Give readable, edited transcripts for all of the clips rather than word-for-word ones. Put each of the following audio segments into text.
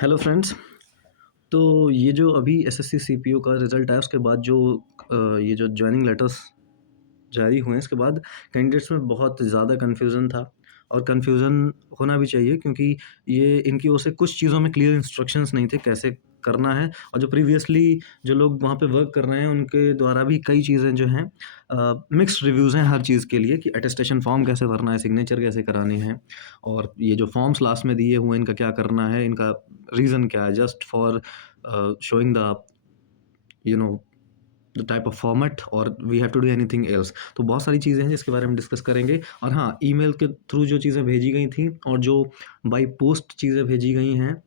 Hello friends. तो ये जो अभी एसएससी सीपीओ का रिज़ल्ट आया उसके बाद जो ये जो जॉइनिंग लेटर्स जारी हुए हैं इसके बाद कैंडिडेट्स में बहुत ज़्यादा कन्फ्यूज़न था और कन्फ्यूज़न होना भी चाहिए क्योंकि ये इनकी ओर से कुछ चीज़ों में क्लियर इंस्ट्रक्शंस नहीं थे कैसे करना है और जो प्रीवियसली जो लोग वहाँ पे वर्क कर रहे हैं उनके द्वारा भी कई चीज़ें जो हैं मिक्स्ड रिव्यूज़ हैं हर चीज़ के लिए कि अटेस्टेशन फॉर्म कैसे भरना है, सिग्नेचर कैसे कराने हैं और ये जो फॉर्म्स लास्ट में दिए हुए हैं इनका क्या करना है, इनका रीज़न क्या है just for showing the you know the type of format और we have to do anything else. तो बहुत सारी चीज़ें हैं जिसके बारे में डिस्कस करेंगे और हाँ, ईमेल के थ्रू जो चीज़ें भेजी गई थी और जो बाय पोस्ट चीज़ें भेजी गई हैं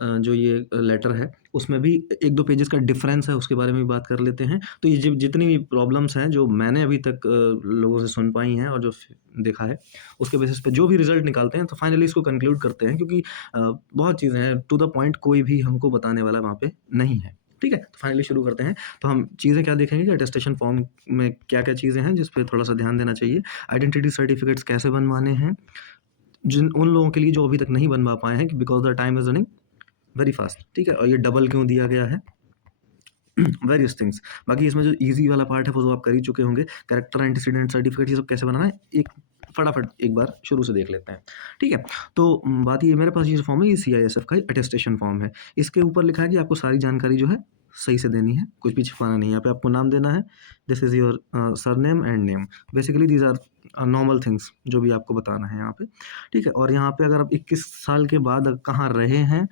जो ये लेटर है उसमें भी 1-2 पेजेस का डिफरेंस है उसके बारे में भी बात कर लेते हैं। तो ये जितनी भी प्रॉब्लम्स हैं जो मैंने अभी तक लोगों से सुन पाई हैं और जो देखा है उसके बेसिस पे जो भी रिजल्ट निकालते हैं तो फाइनली इसको कंक्लूड करते हैं क्योंकि बहुत चीज़ें हैं टू द पॉइंट कोई भी हमको बताने वाला वहाँ पे नहीं है। ठीक है, तो फाइनली शुरू करते हैं। तो हम चीज़ें क्या देखेंगे कि अटेस्टेशन फॉर्म में क्या-क्या चीज़ें हैं जिस पे थोड़ा-सा ध्यान देना चाहिए। आइडेंटिटी सर्टिफिकेट्स कैसे बनवाने हैं, जिन उन लोगों के लिए जो अभी तक नहीं बनवा पाए हैं कि because the time is running very fast. ठीक है, और ये डबल क्यों दिया गया है, वेरियस थिंग्स। बाकी इसमें जो ईज़ी वाला पार्ट है वो तो आप कर ही चुके होंगे। कैरेक्टर एंटीसीडेंट सर्टिफिकेट ये सब कैसे बनाना है, एक फटाफट एक बार शुरू से देख लेते हैं। ठीक है, तो बात ये मेरे पास ये जो फॉर्म है ये सीआईएसएफ का अटेस्टेशन फॉर्म है। इसके ऊपर लिखा है कि आपको सारी जानकारी जो है सही से देनी है, कुछ भी छिपाना नहीं है। यहाँ पे आपको नाम देना है, this is your surname and name. Basically these are normal things जो भी आपको बताना है यहाँ पे। ठीक है, और यहाँ पे अगर आप 21 साल के बाद कहाँ रहे हैं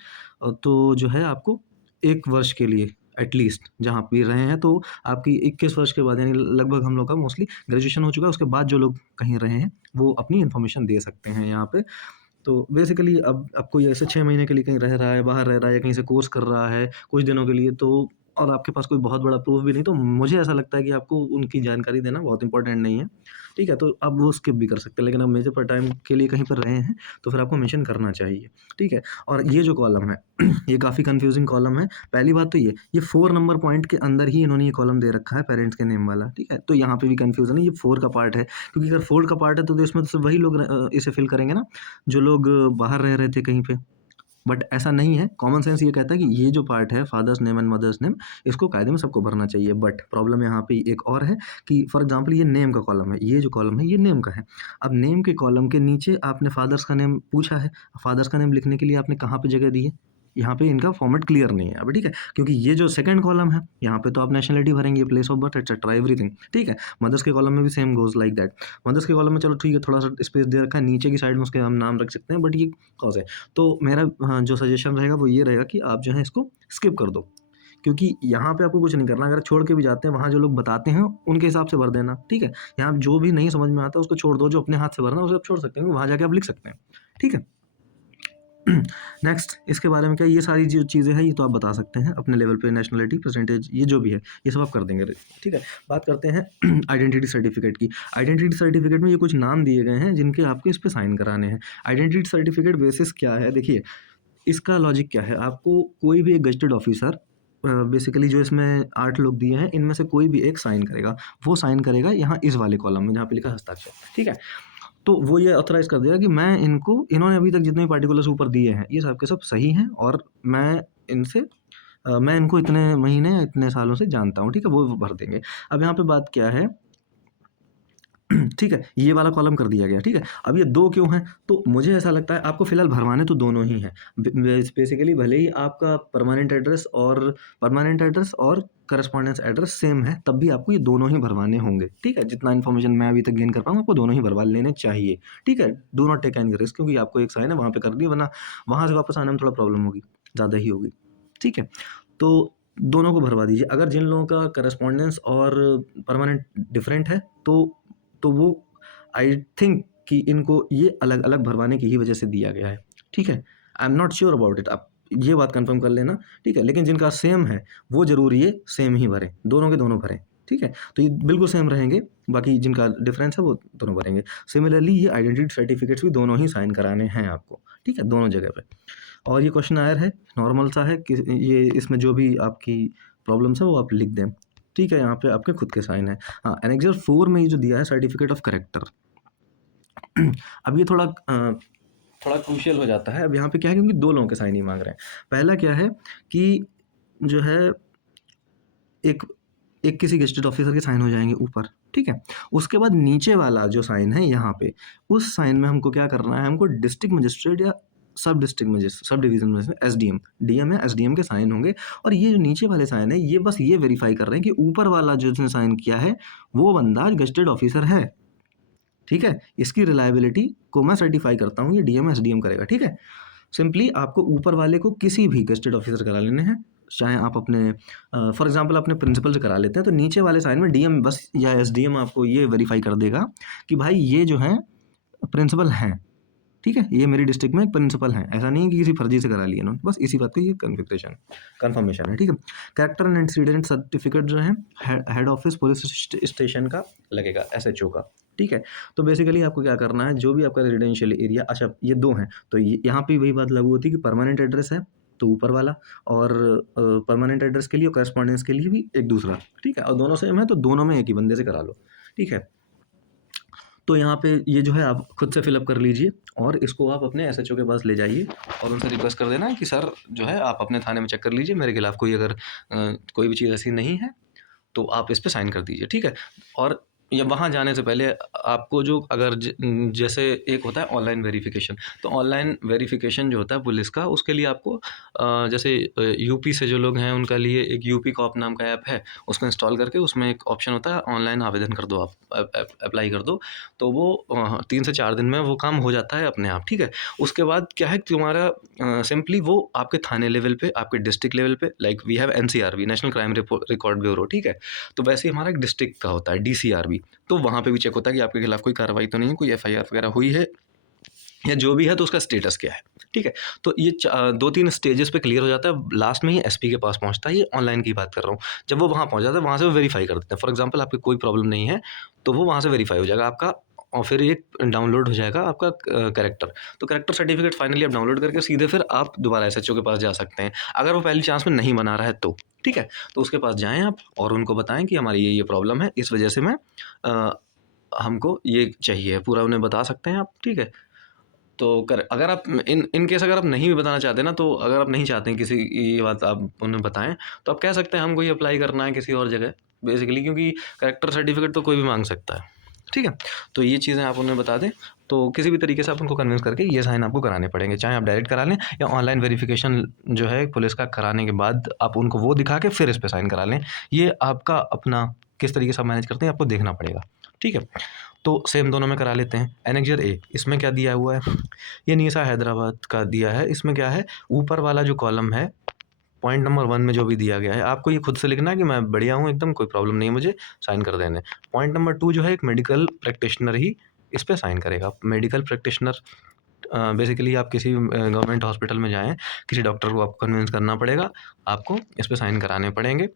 तो जो है आपको 1 वर्ष के लिए एटलीस्ट जहाँ भी रहे हैं तो आपकी 21 वर्ष के बाद यानी लगभग हम लोग का मोस्टली ग्रेजुएशन हो चुका है उसके बाद जो लोग कहीं रहे हैं वो अपनी इन्फॉर्मेशन दे सकते हैं यहाँ पे। तो बेसिकली अब कोई ऐसे 6 महीने के लिए कहीं रह रहा है, बाहर रह रहा है या कहीं से कोर्स कर रहा है कुछ दिनों के लिए तो और आपके पास कोई बहुत बड़ा प्रूफ़ भी नहीं तो मुझे ऐसा लगता है कि आपको उनकी जानकारी देना बहुत इम्पोर्टेंट नहीं है। ठीक है? तो आप वो स्किप भी कर सकते हैं लेकिन अब मेजर पर टाइम के लिए कहीं पर रहे हैं तो फिर आपको मेंशन करना चाहिए। ठीक है? और ये जो कॉलम है ये काफ़ी कन्फ्यूज़िंग कॉलम है। पहली बात तो ये 4 नंबर पॉइंट के अंदर ही इन्होंने ये कॉलम दे रखा है पेरेंट्स के नेम वाला। ठीक है? तो यहाँ पे भी कन्फ्यूज़न है ये 4 का पार्ट है क्योंकि अगर 4 का पार्ट है तो इसमें तो सिर्फ़ वही लोग इसे फ़िल करेंगे ना जो लोग बाहर रह रहे थे कहीं पे। बट ऐसा नहीं है, कॉमन सेंस ये कहता है कि ये जो पार्ट है father's name and mother's name इसको कायदे में सबको भरना चाहिए। बट प्रॉब्लम यहाँ पे एक और है कि फॉर एग्जांपल ये नेम का कॉलम है, ये जो कॉलम है ये नेम का है। अब नेम के कॉलम के नीचे आपने फादर्स का नेम पूछा है, फादर्स का नेम लिखने के लिए आपने कहाँ पे जगह दी है? यहाँ पे इनका फॉर्मेट क्लियर नहीं है अब, ठीक है? क्योंकि ये जो सेकंड कॉलम है, यहाँ पे तो आप नेशनैलिटी भरेंगे, place of birth etcetera everything, ठीक है? मदर्स के कॉलम में भी same goes like that. Mother's के कॉलम में चलो ठीक है, थोड़ा-सा स्पेस दे रखा है, नीचे की साइड में उसके हम नाम रख सकते हैं बट ये कॉज़ है। तो मेरा हाँ, जो सजेशन रहेगा वो ये रहेगा कि आप जो है इसको स्किप कर दो। क्योंकि यहाँ पे आपको कुछ नहीं करना, अगर छोड़ के भी जाते हैं, वहाँ जो लोग बताते हैं उनके हिसाब से भर देना, ठीक है? यहाँ जो भी नहीं समझ में आता उसको छोड़ दो, जो अपने हाथ से भरना है उसे आप छोड़ सकते हैं, वहाँ जाके आप लिख सकते हैं, ठीक है? नेक्स्ट इसके बारे में क्या ये सारी जो चीज़ें हैं ये तो आप बता सकते हैं अपने लेवल पे नेशनैलिटी परसेंटेज ये जो भी है ये सब आप कर देंगे ठीक है। बात करते हैं आइडेंटिटी सर्टिफिकेट की। आइडेंटिटी सर्टिफिकेट में ये कुछ नाम दिए गए हैं जिनके आपको इस पे साइन कराने हैं। आइडेंटिटी सर्टिफिकेट बेसिस क्या है देखिए, इसका लॉजिक क्या है, आपको कोई भी एक गज़ेटेड ऑफिसर बेसिकली जो इसमें 8 लोग दिए हैं इनमें से कोई भी एक साइन करेगा। वो साइन करेगा यहाँ इस वाले कॉलम में जहाँ पे लिखा है हस्ताक्षर, ठीक है? तो वो ये ऑथराइज़ कर देगा कि मैं इनको इन्होंने अभी तक जितने भी पार्टिकुलर्स ऊपर दिए हैं, ये सब के सब सही हैं और इनसे मैं इनको इतने महीने या इतने सालों से जानता हूँ, ठीक है? वो भर देंगे। अब यहाँ पे बात क्या है ठीक है, ये वाला कॉलम कर दिया गया, ठीक है? अब ये 2 क्यों हैं? तो मुझे ऐसा लगता है आपको फ़िलहाल भरवाने तो दोनों ही हैं। बेसिकली भले ही आपका परमानेंट एड्रेस और कॉरेस्पॉन्डेंस एड्रेस सेम है, तब भी आपको ये दोनों ही भरवाने होंगे, ठीक है? जितना इन्फॉर्मेशन मैं अभी तक गेन कर पाया हूँ, आपको दोनों ही भरवा लेने चाहिए, ठीक है? Do not take any risk क्योंकि आपको एक साइन है वहाँ पे कर दिया वरना वहाँ से वापस आने में थोड़ा प्रॉब्लम होगी, ज़्यादा ही होगी, ठीक है? तो दोनों को भरवा दीजिए। अगर जिन लोगों का कॉरेस्पॉन्डेंस और परमानेंट डिफरेंट है तो वो आई थिंक कि इनको ये अलग-अलग भरवाने की ही वजह से दिया गया है, ठीक है? I am not sure about it, आप ये बात कन्फर्म कर लेना, ठीक है? लेकिन जिनका सेम है, वो ज़रूर ये सेम ही भरें, दोनों के दोनों भरें, ठीक है? तो ये बिल्कुल सेम रहेंगे, बाकी जिनका डिफरेंस है वो दोनों भरेंगे। सिमिलरली ये आइडेंटिटी सर्टिफिकेट्स भी दोनों ही साइन कराने हैं आपको, ठीक है? दोनों जगह पे। और ये क्वेश्चन आयर है, नॉर्मल सा है कि ये इसमें जो भी आपकी प्रॉब्लम्स है वो आप लिख दें, ठीक है? यहाँ पे आपके खुद के साइन हैं। हाँ, एनेक्सर 4 में ये जो दिया है सर्टिफिकेट ऑफ कैरेक्टर अब ये थोड़ा थोड़ा क्रूशियल हो जाता है। अब यहाँ पे क्या है, क्योंकि 2 लोगों के साइन ही माँग रहे हैं। पहला क्या है कि जो है एक एक किसी गेज़ेटेड ऑफ़िसर के साइन हो जाएँगे ऊपर, ठीक है? उसके बाद नीचे वाला जो साइन है यहाँ पे, उस साइन में हमको क्या करना है, हमको डिस्ट्रिक्ट मजिस्ट्रेट या सब डिवीज़न में से एसडीएम, डीएम या एसडीएम के साइन होंगे। और ये जो नीचे वाले साइन है, ये बस ये वेरीफ़ाई कर रहे हैं कि ऊपर वाला जो जिसने साइन किया है, वो बंदा गेज़ेटेड ऑफ़िसर है, ठीक है? इसकी रिलायबिलिटी को मैं सर्टिफ़ाई करता हूँ, ये डीएम एसडीएम करेगा, ठीक है? सिंपली आपको ऊपर वाले को किसी भी गेज़ेटेड ऑफ़िसर करा लेने हैं, चाहे आप अपने फॉर एग्ज़ाम्पल अपने प्रिंसिपल से करा लेते हैं, तो नीचे वाले साइन में डीएम बस या एसडीएम आपको ये वेरीफ़ाई कर देगा कि भाई ये जो हैं प्रिंसिपल हैं, ठीक है? ये मेरी डिस्ट्रिक्ट में एक प्रिंसिपल हैं, ऐसा नहीं है कि किसी फर्जी से करा लिया इन्होंने, बस इसी बात का ये कन्फर्मेशन है, ठीक है? कैरेक्टर एंड इंसिडेंट सर्टिफिकेट जो है हेड ऑफ़िस पुलिस स्टेशन का लगेगा, एसएचओ का, ठीक है? तो बेसिकली आपको क्या करना है, जो भी आपका रेजिडेंशियल एरिया, अच्छा ये 2 हैं, तो ये यहाँ पे वही बात लागू होती है कि परमानेंट एड्रेस है, तो ऊपर वाला, और परमानेंट एड्रेस के लिए और कॉरेस्पॉन्डेंस के लिए भी एक दूसरा, ठीक है? और दोनों सेम है तो दोनों में एक ही बंदे से करा लो, ठीक है? तो यहाँ पे ये जो है आप खुद से फिलअप कर लीजिए और इसको आप अपने एसएचओ के पास ले जाइए और उनसे रिक्वेस्ट कर देना कि सर जो है आप अपने थाने में चेक कर लीजिए, मेरे खिलाफ कोई अगर कोई भी चीज़ ऐसी नहीं है तो आप इस पे साइन कर दीजिए, ठीक है? और या वहाँ जाने से पहले आपको जो अगर जैसे एक होता है ऑनलाइन वेरिफिकेशन, तो ऑनलाइन वेरिफिकेशन जो होता है पुलिस का, उसके लिए आपको जैसे यूपी से जो लोग हैं उनका लिए एक यूपी कॉप नाम का ऐप है, उसको इंस्टॉल करके उसमें एक ऑप्शन होता है ऑनलाइन आवेदन कर दो, आप अप्लाई कर दो, तो वो 3 से 4 दिन में वो काम हो जाता है अपने आप, ठीक है? उसके बाद क्या है, तुम्हारा सिंपली वो आपके थाने लेवल पे, आपके डिस्ट्रिक्ट लेवल पे, like we have NCRB, national crime record bureau, ठीक है? तो वैसे ही हमारा एक डिस्ट्रिक्ट का होता है डीसीआरबी, तो वहाँ पे भी चेक होता है कि आपके खिलाफ कोई कार्रवाई तो नहीं है, कोई एफआईआर वगैरह हुई है या जो भी है तो उसका स्टेटस क्या है, ठीक है? तो ये 2-3 स्टेजेस पे क्लियर हो जाता है, लास्ट में ही एसपी के पास पहुँचता है, ये ऑनलाइन की बात कर रहा हूँ। जब वो वहाँ पहुँच जाता है, वहाँ से वो वेरीफाई कर देते हैं। फॉर एग्ज़ाम्पल आपकी कोई प्रॉब्लम नहीं है, तो वो वहाँ से वेरीफाई हो जाएगा आपका और फिर एक डाउनलोड हो जाएगा आपका कैरेक्टर। तो कैरेक्टर सर्टिफिकेट फाइनली आप डाउनलोड करके सीधे फिर आप दोबारा एसएचओ के पास जा सकते हैं। अगर वो पहली चांस में नहीं बना रहा है तो, ठीक है? तो उसके पास जाएँ आप और उनको बताएँ कि हमारी ये प्रॉब्लम है, इस वजह से अ, हमको ये चाहिए, पूरा उन्हें बता सकते हैं आप, ठीक है? तो कर अगर आप इन केस अगर आप नहीं भी बताना चाहते ना, तो अगर आप नहीं चाहते हैं किसी ये बात आप उन्हें बताएँ, तो आप कह सकते हैं हमको ये अप्लाई करना है किसी और जगह, बेसिकली क्योंकि कैरेक्टर सर्टिफिकेट तो कोई भी माँग सकता है, ठीक है? तो ये चीज़ें आप उन्हें बता दें, तो किसी भी तरीके से आप उनको कन्विंस करके ये साइन आपको कराने पड़ेंगे, चाहे आप डायरेक्ट करा लें या ऑनलाइन वेरिफिकेशन जो है पुलिस का कराने के बाद आप उनको वो दिखा के फिर इस पे साइन करा लें। ये आपका अपना किस तरीके से आप मैनेज करते हैं आपको देखना पड़ेगा, ठीक है? तो सेम दोनों में करा लेते हैं। एनेक्जर ए, इसमें क्या दिया हुआ है, ये नीसा हैदराबाद का दिया है। इसमें क्या है, ऊपर वाला जो कॉलम है, पॉइंट नंबर 1 में जो भी दिया गया है, आपको ये खुद से लिखना है कि मैं बढ़िया हूँ एकदम, कोई प्रॉब्लम नहीं है मुझे, साइन कर देने। पॉइंट नंबर 2 जो है, एक मेडिकल प्रैक्टिशनर ही इस पे साइन करेगा। मेडिकल प्रैक्टिशनर बेसिकली आप किसी गवर्नमेंट हॉस्पिटल में जाएँ, किसी डॉक्टर को आपको कन्विंस करना पड़ेगा, आपको इस पे साइन कराने पड़ेंगे,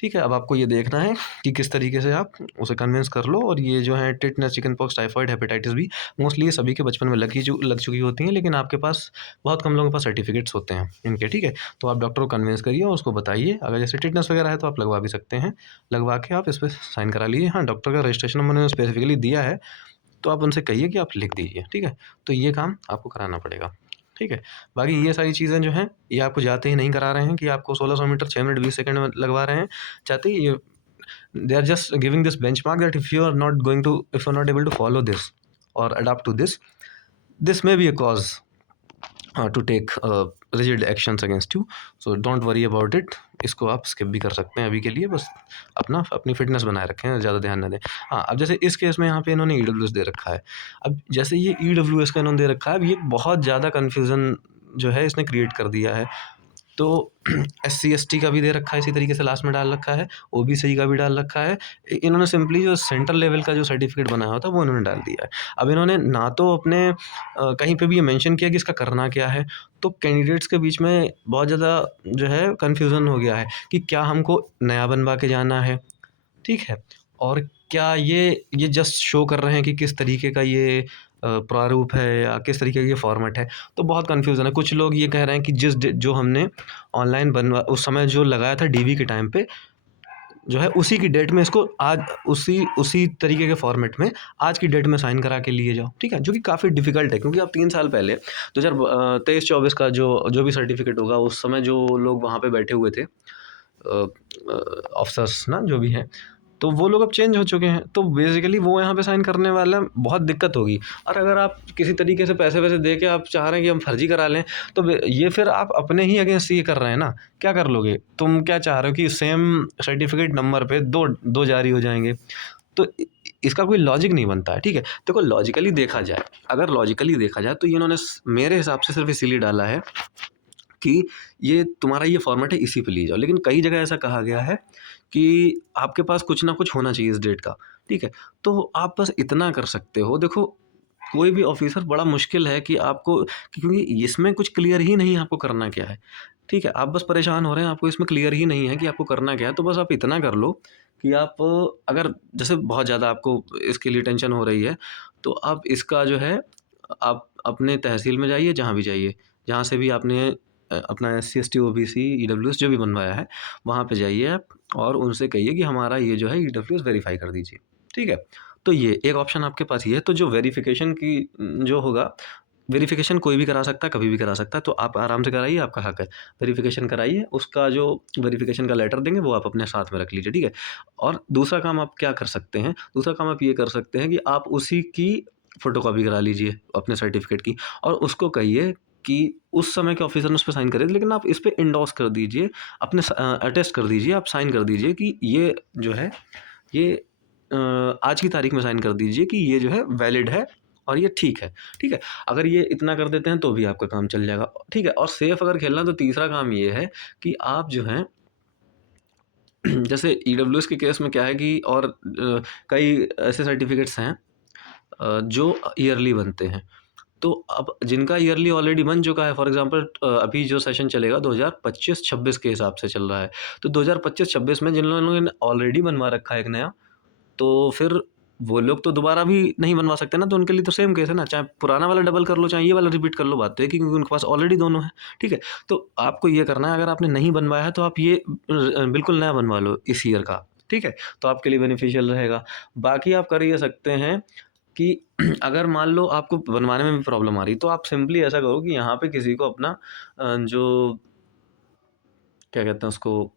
ठीक है? अब आपको ये देखना है कि किस तरीके से आप उसे कन्विंस कर लो। और ये जो है tetanus, chickenpox, typhoid, hepatitis B, mostly ये सभी के बचपन में लग चुकी होती हैं, लेकिन आपके पास बहुत कम लोगों के पास सर्टिफिकेट्स होते हैं इनके, ठीक है? तो आप डॉक्टर को कन्विंस करिए और उसको बताइए। अगर जैसे टिटनेस वगैरह है तो आप लगवा भी सकते हैं, लगवा के आप इस पे साइन करा लीजिए। हाँ, डॉक्टर का रजिस्ट्रेशन नंबर उन्होंने स्पेसिफिकली दिया है, तो आप उनसे कहिए कि आप लिख दीजिए, ठीक है? तो ये काम आपको कराना पड़ेगा, ठीक है? बाकी ये सारी चीज़ें जो हैं, ये आपको जाते ही नहीं करा रहे हैं कि आपको 1600 मीटर 6 मिनट 20 सेकंड में लगवा रहे हैं। चाहते ही ये they are just giving this benchmark that if you are not able to follow this or adapt to this may be a cause to take rigid actions against you, so don't worry about it। इसको आप skip भी कर सकते हैं अभी के लिए, बस अपनी फिटनेस बनाए रखें, ज़्यादा ध्यान ना दें। हाँ, अब जैसे इस केस में यहाँ पे इन्होंने ईडब्ल्यूएस दे रखा है। अब जैसे ये ईडब्ल्यूएस का इन्होंने दे रखा है, अब ये बहुत ज़्यादा कन्फ्यूज़न जो है इसने क्रिएट कर दिया है। तो SC/ST का भी दे रखा है, इसी तरीके से लास्ट में डाल रखा है, OBC का भी डाल रखा है। इन्होंने सिंपली जो सेंट्रल लेवल का जो सर्टिफिकेट बनाया होता है वो इन्होंने डाल दिया है। अब इन्होंने ना तो अपने कहीं पे भी ये मेंशन किया कि इसका करना क्या है, तो कैंडिडेट्स के बीच में बहुत ज़्यादा जो है कन्फ्यूज़न हो गया है कि क्या हमको नया बनवा के जाना है, ठीक है? और क्या ये जस्ट शो कर रहे हैं कि किस तरीके का ये प्रारूप है या किस तरीके का ये फॉर्मेट है, तो बहुत कन्फ्यूज़न है। कुछ लोग ये कह रहे हैं कि जो हमने ऑनलाइन बनवा उस समय जो लगाया था डीवी के टाइम पे, जो है उसी की डेट में इसको आज उसी तरीके के फॉर्मेट में आज की डेट में साइन करा के लिए जाओ, ठीक है, जो कि काफ़ी डिफिकल्ट है क्योंकि आप 3 साल पहले 2023-24 का जो भी सर्टिफिकेट होगा उस समय जो लोग वहाँ पे बैठे हुए थे ऑफिसर्स ना जो भी हैं, तो वो लोग अब चेंज हो चुके हैं, तो बेसिकली वो यहाँ पे साइन करने वाले हैं, बहुत दिक्कत होगी। और अगर आप किसी तरीके से पैसे वैसे दे के आप चाह रहे हैं कि हम फर्जी करा लें, तो ये फिर आप अपने ही अगेंस्ट ये कर रहे हैं ना, क्या कर लोगे तुम, क्या चाह रहे हो कि सेम सर्टिफिकेट नंबर पे दो दो जारी हो जाएंगे, तो इसका कोई लॉजिक नहीं बनता है, ठीक है। देखो लॉजिकली देखा जाए, अगर लॉजिकली देखा जाए तो इन्होंने मेरे हिसाब से सिर्फ इसीलिए डाला है कि ये तुम्हारा ये फॉर्मेट है, इसी पे ले जाओ, लेकिन कई जगह ऐसा कहा गया है कि आपके पास कुछ ना कुछ होना चाहिए इस डेट का, ठीक है। तो आप बस इतना कर सकते हो, देखो कोई भी ऑफिसर बड़ा मुश्किल है कि आपको, क्योंकि इसमें कुछ क्लियर ही नहीं है आपको करना क्या है, ठीक है। आप बस परेशान हो रहे हैं, आपको इसमें क्लियर ही नहीं है कि आपको करना क्या है, तो बस आप इतना कर लो कि आप, अगर जैसे बहुत ज़्यादा आपको इसके लिए टेंशन हो रही है, तो आप इसका जो है, आप अपने तहसील में जाइए, जहाँ भी जाइए, जहाँ से भी आपने अपना SC ST OBC EWS जो भी बनवाया है, वहाँ पे जाइए आप और उनसे कहिए कि हमारा ये जो है EWS वेरीफाई कर दीजिए, ठीक है। तो ये एक ऑप्शन आपके पास ये है। तो जो वेरिफिकेशन की जो होगा, वेरिफिकेशन कोई भी करा सकता है, कभी भी करा सकता है, तो आप आराम से कराइए, आपका हक है। वेरिफिकेशन कराइए, उसका जो वेरिफिकेशन का लेटर देंगे वो आप अपने साथ में रख लीजिए, ठीक है। और दूसरा काम आप क्या कर सकते हैं, दूसरा काम आप ये कर सकते हैं कि आप उसी की फ़ोटोकॉपी करा लीजिए अपने सर्टिफिकेट की, और उसको कहिए कि उस समय के ऑफिसर ने उस पे साइन करे थे, लेकिन आप इस पे इंडोर्स कर दीजिए, अपने अटेस्ट कर दीजिए, आप साइन कर दीजिए कि ये जो है, ये आज की तारीख में साइन कर दीजिए कि ये जो है वैलिड है और ये ठीक है, ठीक है। अगर ये इतना कर देते हैं तो भी आपका काम चल जाएगा, ठीक है। और सेफ अगर खेलना, तो तीसरा काम ये है कि आप जो है जैसे EWS के केस में क्या है कि, और कई ऐसे सर्टिफिकेट्स हैं जो ईयरली बनते हैं, तो अब जिनका ईयरली ऑलरेडी बन चुका है, फॉर एग्जांपल अभी जो सेशन चलेगा 2025-26 के हिसाब से चल रहा है, तो 2025-26 में जिन लोगों ने ऑलरेडी बनवा रखा है एक नया, तो फिर वो लोग तो दोबारा भी नहीं बनवा सकते ना, तो उनके लिए तो सेम केस है ना, चाहे पुराना वाला डबल कर लो, चाहे ये वाला रिपीट कर लो, बात तो है कि क्योंकि उनके पास ऑलरेडी दोनों है, ठीक है। तो आपको ये करना है, अगर आपने नहीं बनवाया है तो आप ये बिल्कुल नया बनवा लो इस ईयर का, ठीक है, तो आपके लिए बेनिफिशियल रहेगा। बाकी आप कर ये सकते हैं कि अगर मान लो आपको बनवाने में भी प्रॉब्लम आ रही, तो आप सिंपली ऐसा करो कि यहाँ पे किसी को अपना जो क्या कहते हैं उसको,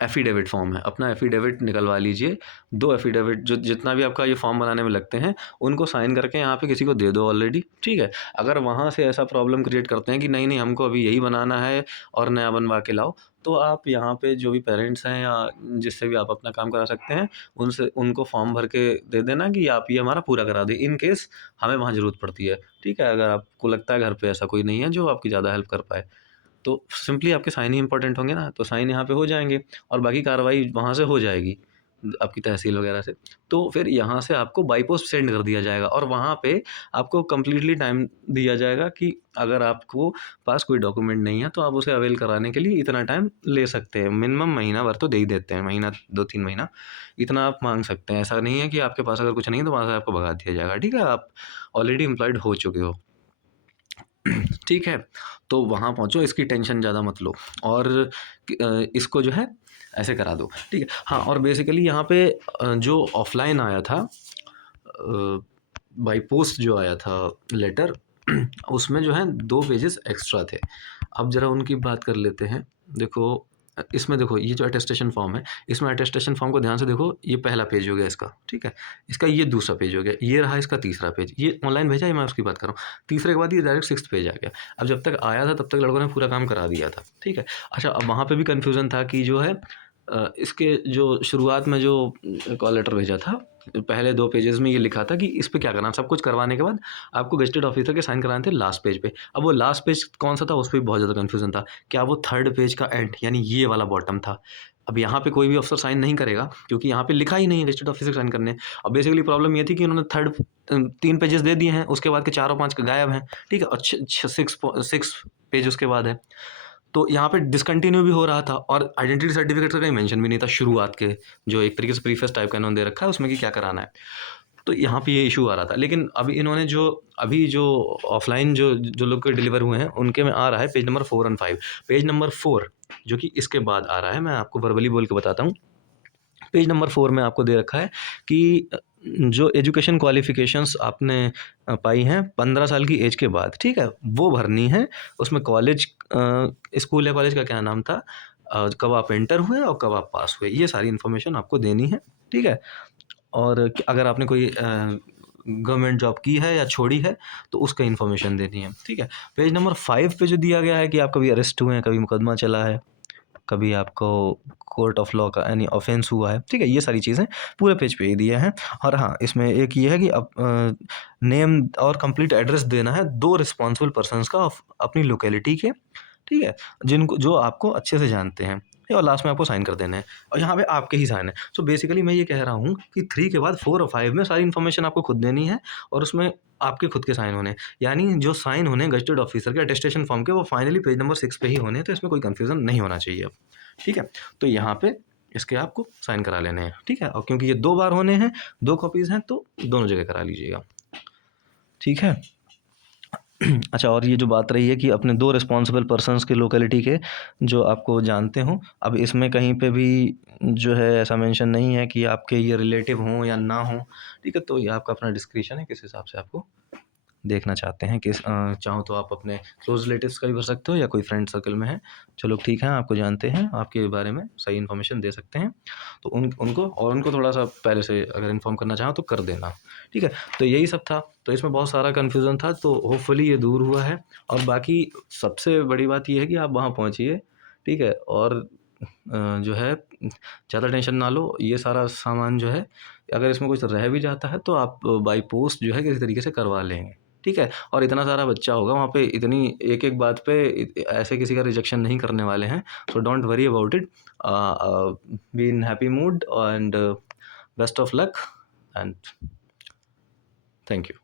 एफ़िडेविट फॉर्म है, अपना एफ़िडेविट निकलवा लीजिए। 2 एफ़िडेविट जो जितना भी आपका ये फॉर्म बनाने में लगते हैं, उनको साइन करके यहाँ पे किसी को दे दो ऑलरेडी, ठीक है। अगर वहाँ से ऐसा प्रॉब्लम क्रिएट करते हैं कि नहीं, नहीं हमको अभी यही बनाना है और नया बनवा के लाओ, तो आप यहाँ पे जो भी पेरेंट्स हैं या जिससे भी आप अपना काम करा सकते हैं, उनसे उनको फॉर्म भर के दे देना कि आप ये हमारा पूरा करा दें, इन केस हमें वहाँ ज़रूरत पड़ती है, ठीक है। अगर आपको लगता है घर पे ऐसा कोई नहीं है जो आपकी ज़्यादा हेल्प कर पाए, तो सिंपली आपके साइन ही इंपॉर्टेंट होंगे ना, तो साइन यहाँ पे हो जाएँगे और बाकी कार्रवाई वहाँ से हो जाएगी, आपकी तहसील वगैरह से। तो फिर यहाँ से आपको बाई पोस्ट सेंड कर दिया जाएगा और वहाँ पे आपको कंप्लीटली टाइम दिया जाएगा कि अगर आपको पास कोई डॉक्यूमेंट नहीं है, तो आप उसे अवेल कराने के लिए इतना टाइम ले सकते हैं। मिनिमम महीना भर तो दे ही देते हैं, महीना 2-3 महीना इतना आप माँग सकते हैं। ऐसा नहीं है कि आपके पास अगर कुछ नहीं है, तो वहाँ से आपको भगा दिया जाएगा, ठीक है। आप ऑलरेडी एम्प्लॉयड हो चुके हो। ठीक है, तो वहाँ पहुँचो, इसकी टेंशन ज़्यादा मत लो और इसको जो है ऐसे करा दो, ठीक है। हाँ, और बेसिकली यहाँ पे जो ऑफ़लाइन आया था, बाई पोस्ट जो आया था लेटर, उसमें जो है 2 पेजेस एक्स्ट्रा थे। अब ज़रा उनकी बात कर लेते हैं। देखो इसमें देखो ये जो अटेस्टेशन फॉर्म है, इसमें अटेस्टेशन फॉर्म को ध्यान से देखो, ये पहला पेज हो गया इसका, ठीक है। इसका ये दूसरा पेज हो गया, ये रहा इसका तीसरा पेज, ये ऑनलाइन भेजा है, मैं उसकी बात कर रहा हूँ। तीसरे के बाद ये डायरेक्ट 6th पेज आ गया। अब जब तक आया था तब तक लड़कों ने पूरा काम करा दिया था, ठीक है। अच्छा, अब वहाँ पे भी कन्फ्यूज़न था कि जो है इसके जो शुरुआत में जो कॉल लेटर भेजा था, पहले 2 पेजेज़ में ये लिखा था कि इस पे क्या करना है, सब कुछ करवाने के बाद आपको गेज़ेटेड ऑफिसर के साइन कराने थे लास्ट पेज पे। अब वो लास्ट पेज कौन-सा था, उस पे भी बहुत ज़्यादा कन्फ्यूज़न था। क्या वो 3rd पेज का एंड यानी ये वाला बॉटम था? अब यहाँ पे कोई भी अफ़सर साइन नहीं करेगा क्योंकि यहाँ पे लिखा ही नहीं है गेज़ेटेड ऑफिसर साइन करने। अब बेसिकली प्रॉब्लम ये थी कि उन्होंने 3 पेजेज़ दे दिए हैं, उसके बाद के चारों 5 गायब हैं, ठीक है। और 6 पेज उसके बाद है। तो यहाँ पे डिसकंटिन्यू भी हो रहा था और आइडेंटिटी सर्टिफिकेट का कहीं मेंशन भी नहीं था शुरुआत के, जो एक तरीके से प्रीफेस टाइप का इन्होंने दे रखा है उसमें कि क्या कराना है। तो यहाँ पे ये इशू आ रहा था, लेकिन अभी इन्होंने जो ऑफलाइन जो लोग के डिलीवर हुए हैं उनके में आ रहा है पेज नंबर 4 और 5। पेज नंबर 4 जो कि इसके बाद आ रहा है, मैं आपको वर्बली बोल के बताता हूँ। पेज नंबर 4 में आपको दे रखा है कि जो एजुकेशन क्वालिफ़िकेशंस आपने पाई हैं 15 साल की एज के बाद, ठीक है? वो भरनी है। उसमें कॉलेज स्कूल या कॉलेज का क्या नाम था, कब आप एंटर हुए और कब आप पास हुए, ये सारी इन्फॉर्मेशन आपको देनी है, ठीक है? और अगर आपने कोई गवर्नमेंट जॉब की है या छोड़ी है, तो उसका इन्फॉर्मेशन देनी है, ठीक है? पेज नंबर 5 पे जो दिया गया है कि आप कभी अरेस्ट हुए हैं, कभी मुकदमा चला है, कभी आपको कोर्ट ऑफ लॉ का यानी ऑफेंस हुआ है, ठीक है? ये सारी चीज़ें पूरे पेज पे ही दिए हैं। और हाँ, इसमें एक ये है कि नेम और कंप्लीट एड्रेस देना है 2 रिस्पॉन्सिबल पर्सन्स का अपनी लोकेलिटी के, ठीक है? जिनको जो आपको अच्छे से जानते हैं, और लास्ट में आपको साइन कर देने हैं और यहाँ पे आपके ही साइन है। सो बेसिकली मैं ये कह रहा हूँ कि 3 के बाद 4 और 5 में सारी इन्फॉर्मेशन आपको खुद देनी है और उसमें आपके खुद के साइन होने हैं। यानी जो साइन होने हैं गज़ेटेड ऑफिसर के अटेस्टेशन फॉर्म के, वो फाइनली पेज नंबर 6 पे ही होने हैं, तो इसमें कोई कन्फ्यूज़न नहीं होना चाहिए अब, ठीक है? तो यहाँ पे इसके आपको साइन करा लेने हैं, ठीक है? और क्योंकि ये 2 बार होने हैं, 2 कॉपीज़ हैं, तो दोनों जगह करा लीजिएगा, ठीक है? अच्छा, और ये जो बात रही है कि अपने 2 रिस्पॉन्सिबल पर्सन्स के लोकेलिटी के जो आपको जानते हों, अब इसमें कहीं पे भी जो है ऐसा मेंशन नहीं है कि आपके ये रिलेटिव हों या ना हों, ठीक है? तो ये आपका अपना डिस्क्रिशन है, किस हिसाब से आपको देखना चाहते हैं। चाहो तो आप अपने क्लोज़ रिलेटिव्स का भी भर सकते हो या कोई फ्रेंड सर्कल में है, जो लोग ठीक हैं, आपको जानते हैं, आपके बारे में सही इन्फॉर्मेशन दे सकते हैं, तो उनको थोड़ा-सा पहले से अगर इन्फॉर्म करना चाहो तो कर देना, ठीक है? तो यही सब था। तो इसमें बहुत सारा कन्फ्यूज़न था, तो होपफुली ये दूर हुआ है और बाकी सबसे बड़ी बात ये है कि आप वहाँ पहुँचिए, ठीक है? और जो है ज़्यादा टेंशन ना लो, ये सारा सामान जो है, अगर इसमें कुछ रह भी जाता है तो आप बाय पोस्ट जो है किसी तरीके से करवा लेंगे, ठीक है? और इतना सारा बच्चा होगा वहाँ पे, इतनी एक-एक बात पे ऐसे किसी का रिजेक्शन नहीं करने वाले हैं, so don't worry about it. Be in happy mood and best of luck and thank you.